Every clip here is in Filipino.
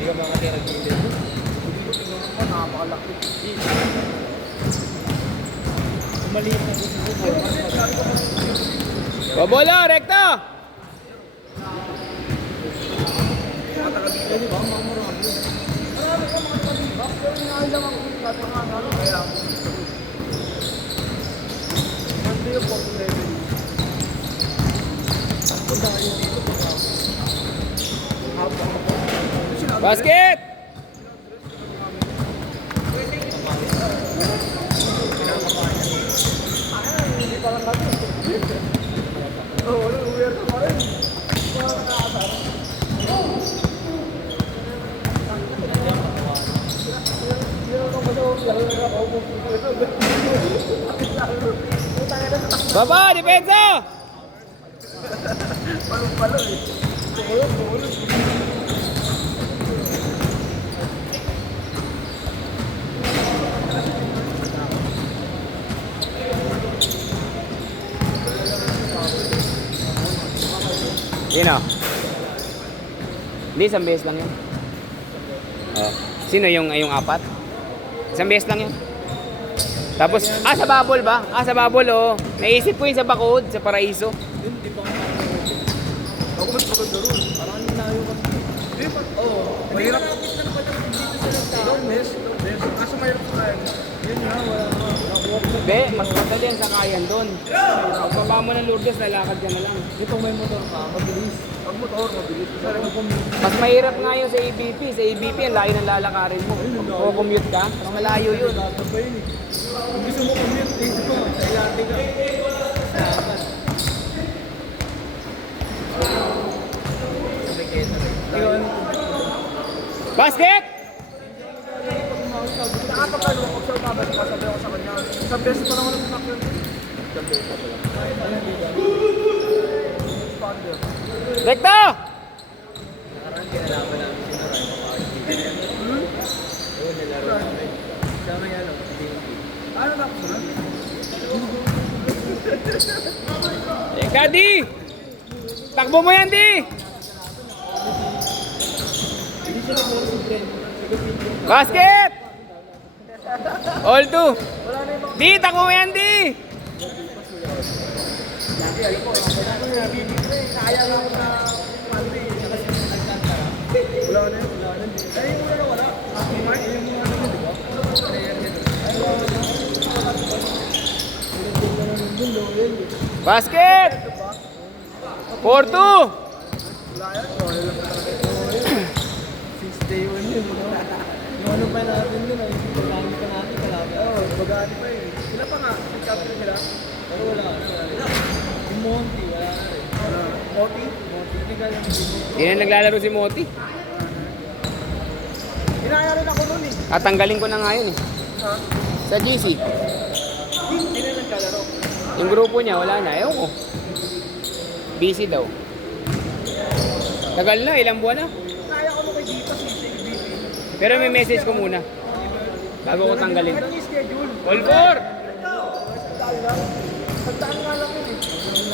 Hindi ka makatira dito. Napakalaki. Maliit na gusto ko. Bobola, rekta! Matagal dito, di ba? Marami. Marami ka mga diba? Pero lang ako dito lahat ng ano. Kaya ako. Mandi yung 4 level. Ako dahil dito pa. Basket! Hindi pa lang kami. Oo, weird pa rin. Parang nakakasara. Baba, depensa! Palong-palo eh. Tulog. Sino? Hindi, isang beses lang yun. Oh. Sino yung apat? Isang beses lang yun. Tapos, sa bubble ba? Sa bubble, oh. Naisip ko yun sa Bacood, sa Paraiso. Hindi pa ako mas maganda ron. Parang ang layo kasi. Hindi pa. Oo. Mahirap. Kaso mahirap sa kaya. Yun nga, wala nga. Hindi, mas madali ang sakayan doon. Pagbaba mo ng Lourdes, lalakad ka na lang. Ito may motor ka, mabilis. Pag motor, mabilis. Mas mahirap nga yun sa ABP. Sa ABP, ang layo ng lalakarin mo. O commute ka, mas malayo yun. Tataba yun eh. Kung gusto mo commute, tingin ko, sa ilate ka. Basket! Nakapagkano ako sa babalik ka, sabi ako sa kanya. Isang beses pa lang ako nagpapakyan. Sponder. Rekta! Nakaraan kinalaban namin si Noray. Oo, nilaro namin. Sama yan, Ano na ako sunod? Rekta, Di! Takbo mo yan, Di! Basket! All two! Di, takbo mo yan, Di! Lagi, alam ko, kaya lang na Monday. Wala na yun. Ay, yung wala, wala. Yung mga di ba? Basket! 4-2! Wala yan. Wala lang talaga ito. 6 day 1 yun. Ano pa natin yun? Ay, pagkakami pa natin kalabi. Oo, pagkakami pa yun. Sila pa nga, nag-capture sila. Pero wala na. Yung Monty, wala na rin. Monty? Monty. Hindi ka lang. Hindi na naglalaro si Moti. Inaya rin ako nun eh. Tatanggalin ko na nga yun eh. Ha? Sa GC. Hindi na nagkalaro. Yung grupo niya, wala na. Ewan ko. Busy daw. Tagal na, ilang buwan na. Inaya ko nung kay Dito si BP. Pero may message ko muna. Bago ko tanggalin. Ano yung schedule? All four! Pagdaan nga lang yun eh.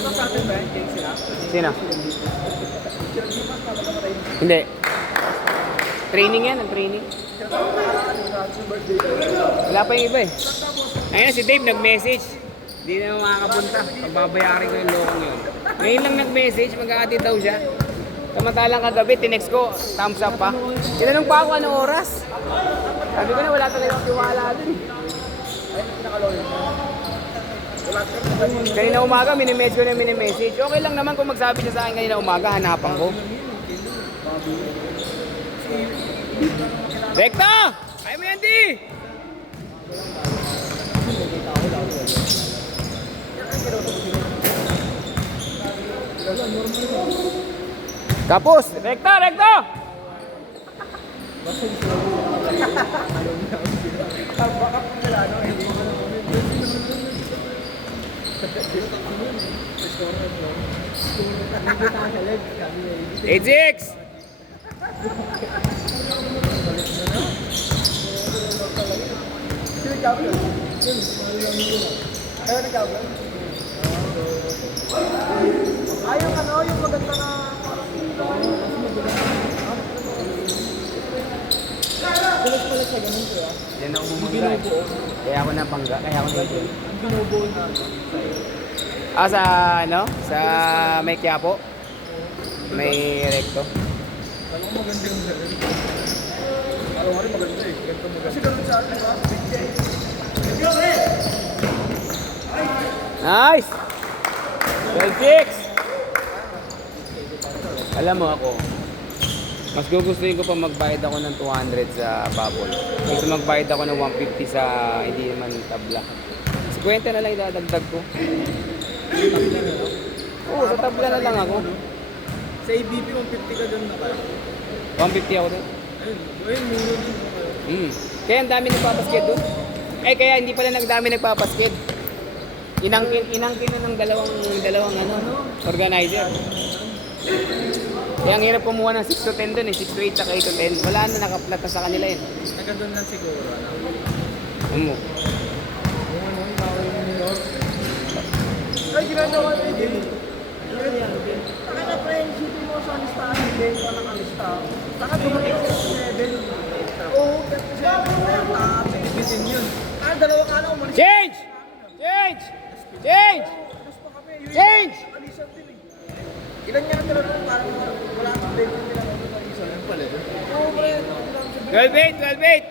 Ano sa atin ba? King sila? Sino? Sila Dimas na magkamatay. Hindi. Training yan, ang training. Sila nakaraan yung happy birthday. Wala pa yung iba eh. Ayun si Dave nag-message. Hindi na makakapunta. Pagbabayarin ko yung lokong yun. Ngayon lang nag-message, mag-aati daw siya. Samantalang kagabi, tinext ko, thumbs up pa. Tinanong pa ako anong oras. Sabi ko na wala talagang tiwala dun. Ay, nakalorin mo. Wala ka na. Kanina umaga, minimessage ko na minimessage. Okay lang naman kung magsabi siya sa akin kanina umaga, hanapan ko. Rekta! Ayaw mo yan, Di! Kapos! Rekta! Rekta! Baka nila ano eh. 8-6! Sino Gabriel? Ayaw na Gabriel? Ay, yung ano, yung maganda na parang sa ganun ko ah. Diyan ako Yung bumangga. binubuo. Kaya ako napangga. Kaya ako dito. Ang binubuo na. Ah, sa ano? Sa may Quiapo? May recto. Alam mo maganda yung ganun. Araw nga rin maganda eh. Ganito maganda. Kasi ganun sa akin, di ba? Nice! 12-6! Alam mo ako, mas gugustuhin ko pa magbayad ako ng 200 sa bubble. Kasi magbayad ako ng 150 sa hindi naman tabla. 50 na lang idadagdag ko. Oo, sa tabla na lang ako. Sa ABP, 150 ka doon na kayo. 150 ako doon. Ayun, muro din mo kayo. Kaya ang dami nagpapasked doon. Eh kaya hindi pala nagdami nagpapasked. Inangkin na ng dalawang organizer. Kaya ang hirap kumuha ng 6 to 10 doon eh. 6 to 8 saka 8 to 10. Wala na nakaplat na sa kanila yun. Nagandun lang siguro. Ano? Ay, ginagawa na yun. Saka na pre, isipin mo sa listahan, hindi ko nakalista. Saka dumating sa 7. Oo, 7. Bitin yun. Ah, dalawa ka na umalis. Change! Change! Change! Change! Alisan din eh. Ilan niya na talaga parang wala nang date yung pinanood ng isa. Ayun pala doon. Oo, pre. 12-8! 12-8!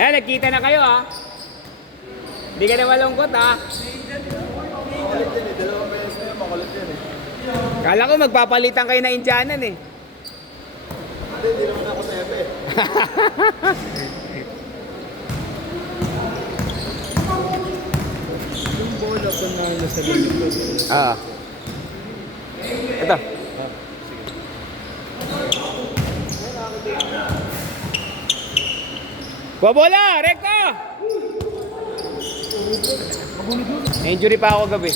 Eh, nagkita na kayo ha. Hindi ka na malungkot ha. Makulit yan eh. Dalawang beses na yun, makulit yan eh. Kala ko magpapalitan kayo na Indianan eh. Hindi naman ako sa Epe. Yung bola pa na nasa likod ko. Ah. Ito. Bola! Rekta! Injury pa ako gabi.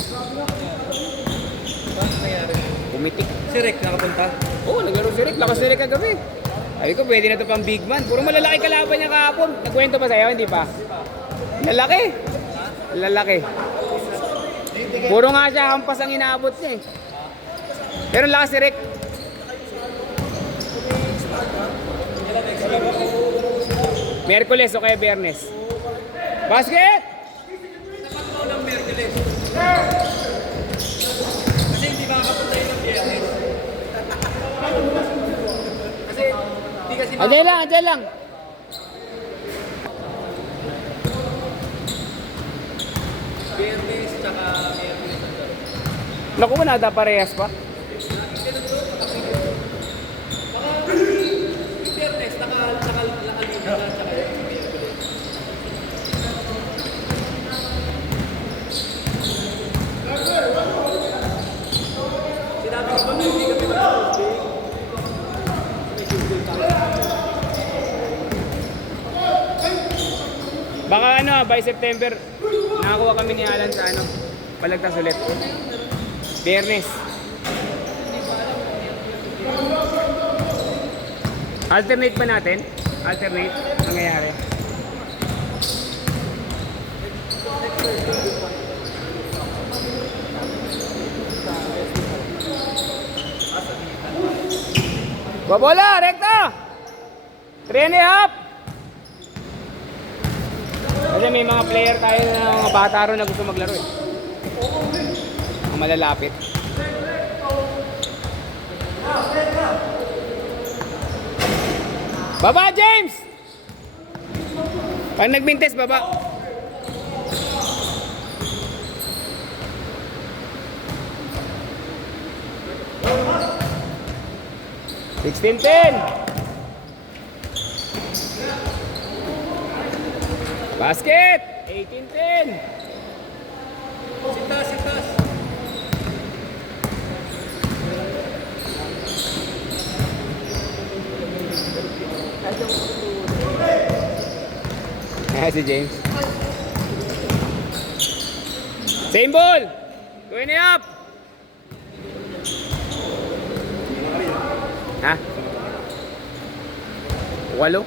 Pumitik. Si Rick nakapunta. Oo, naglaro si Rick. Lakas si Rick kagabi. Sabi ko, pwede na ito pang big man. Puro malalaki kalaban niya kahapon. Nagkwento ba sa'yo? Hindi pa. Lalaki. Lalaki. Puro nga siya, hampas ang inaabot niya eh. Pero lakas si Rick. Merkules o kaya Biyernes. Basket! Kasi hindi makakapunta yun ng Biyernes. Kasi Andiyan lang, andiyan lang. Biyernes tsaka Biyernes. Naku, nada parehas pa. Biyernes, nakalina na tsaka sinabi ko ba hindi kami Baka ano, by September, nakakuha kami ni Alan sa ano, Balagtas ulit. Biyernes. Alternate pa natin? Alternate? Nangyayari? Bola! Rekta! 3 and a half! Kasi may mga player tayo na mga bata ron na gusto maglaro eh. Mga malalapit. Baba, James! Pag nagmintes, baba. $16-10. Basket! 18-10. Sitas, sitas. Ayan si James. Same ball! 2 and a half. Ha? 8?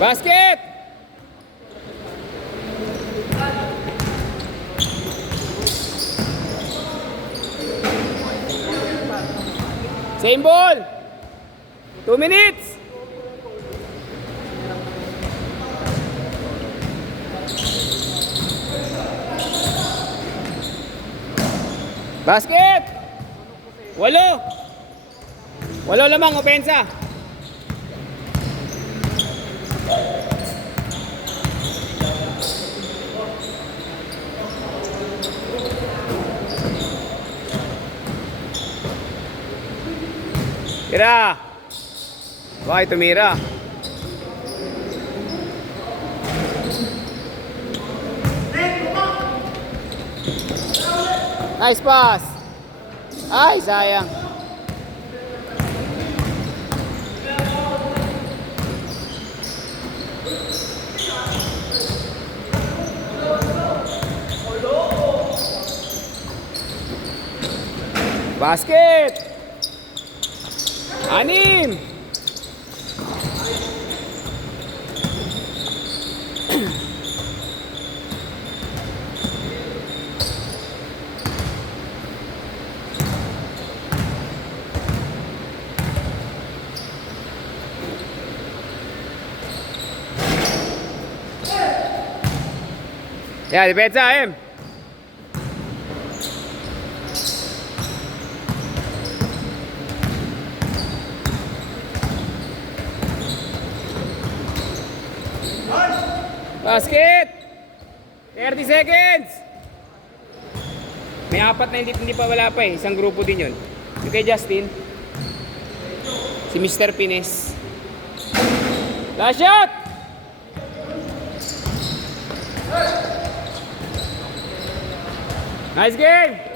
Basket! Same ball! 2 minutes! Basket! 8! 8 lamang, opensa. Tira! Bakit tumira? Nice pass! Ay, sayang. Basket! 6! Ya, depensa, Basket! 30 seconds! May 4 na hindi pa wala pa eh. Isang grupo din yun. Yung kay Justin. Si Mr. Pines. Last shot! Nice game!